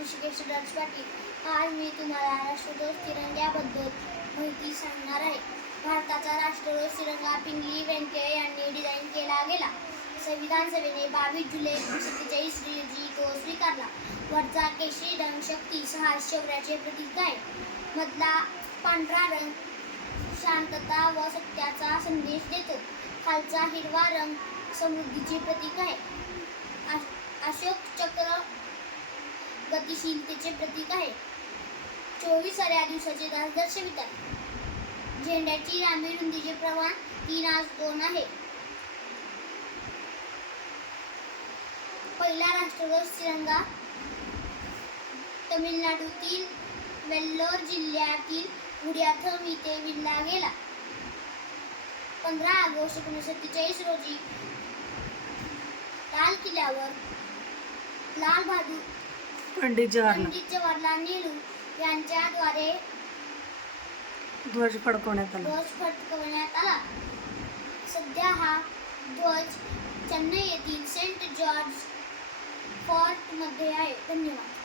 ऋषिकेश पाटील. आज मी तुम्हाला राष्ट्रध्वज तिरंग्याबद्दल माहिती सांगणार आहे. भारताचा राष्ट्रध्वज तिरंगा पिंगली व्यंकय्या यांनी डिझाईन केला गेला. संविधान सभेने 22 जुलै 1947 रोजी तो स्वीकारला. वरचा केशरी रंग शक्ती, साहस, शौर्याचे प्रतीक आहे. मधला पांढरा रंग शांतता व सत्याचा संदेश देतो. खालचा हिरवा रंग समृद्धीचे प्रतीक आहे. अशोक चक्र गतिशीलतेचे प्रतीक आहे. 24 साऱ्या दिवसाचे तास दर्शवितात. झेंड्याची लांबी रुंदीचे प्रमाण 3:2 आहे. पहिला राष्ट्रध्वज तिरंगा तमिळनाडूतील वेल्लोर जिल्ह्यातील गुडियाथम येथे विणला गेला. 15 ऑगस्ट 1947 रोजी लाल किल्ल्यावर लाल बहादूर पंडित जवाहरलाल नेहरू यांच्याद्वारे ध्वज फडकवण्यात आला. सध्या हा ध्वज चेन्नई येथील सेंट जॉर्ज फोर्ट मध्ये आहे. धन्यवाद.